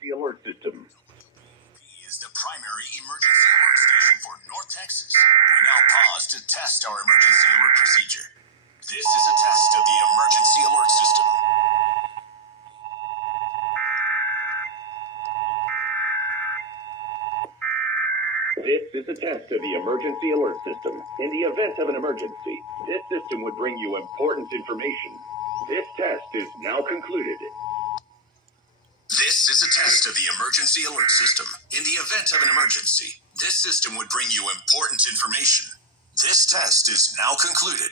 emergency alert system. Is the primary emergency alert station for North Texas. We now pause to test our emergency alert procedure. This is a test of the emergency alert system. This is a test of the emergency alert system. In the event of an emergency, this system would bring you important information. This test is now concluded. This is a test of the emergency alert system. In the event of an emergency, this system would bring you important information. This test is now concluded.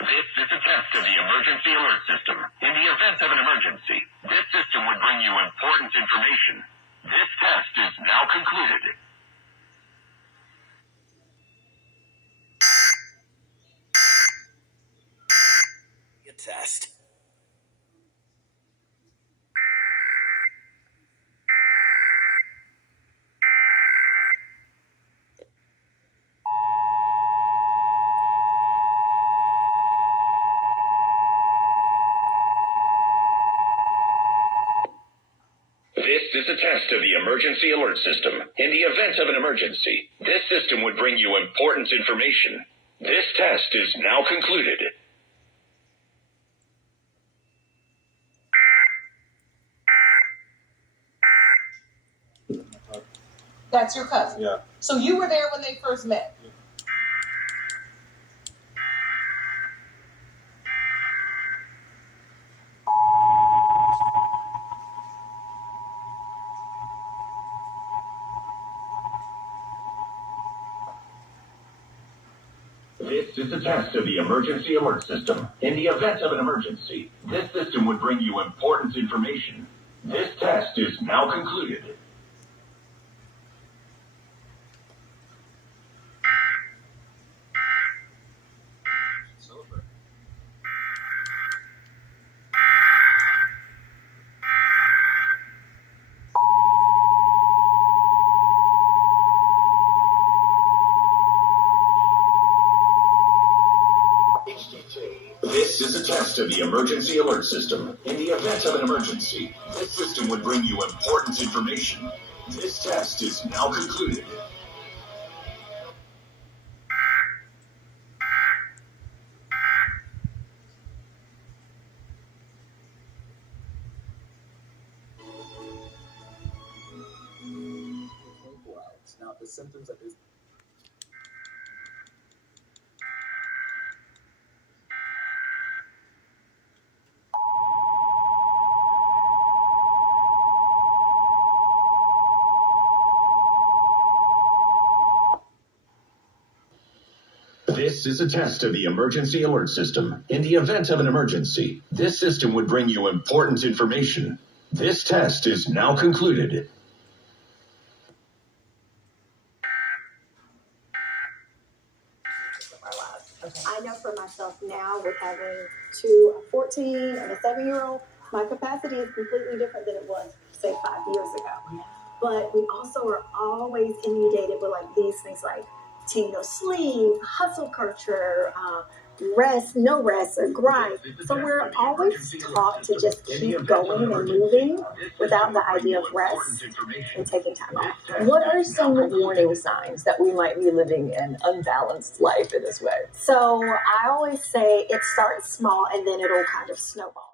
This is a test of the emergency alert system. In the event of an emergency, this system would bring you important information. This test is now concluded. A test. This is a test of the emergency alert system. In the event of an emergency, this system would bring you important information. This test is now concluded. That's your cousin? Yeah. So you were there when they first met? This is a test of the emergency alert system. In the event of an emergency, this system would bring you important information. This test is now concluded. This is a test of the emergency alert system. In the event of an emergency, this system would bring you important information. This test is now concluded. Now, the symptoms of this. This is a test of the emergency alert system. In the event of an emergency, this system would bring you important information. This test is now concluded. I know for myself now, with having a 14 and a 7-year-old, my capacity is completely different than it was, say, 5 years ago. But we also are always inundated with like these things like team no sleep, hustle culture, rest, no rest, or grind. So we're always taught to just keep going and moving without the idea of rest and taking time off. What are some warning signs that we might be living an unbalanced life in this way? So I always say it starts small and then it'll kind of snowball.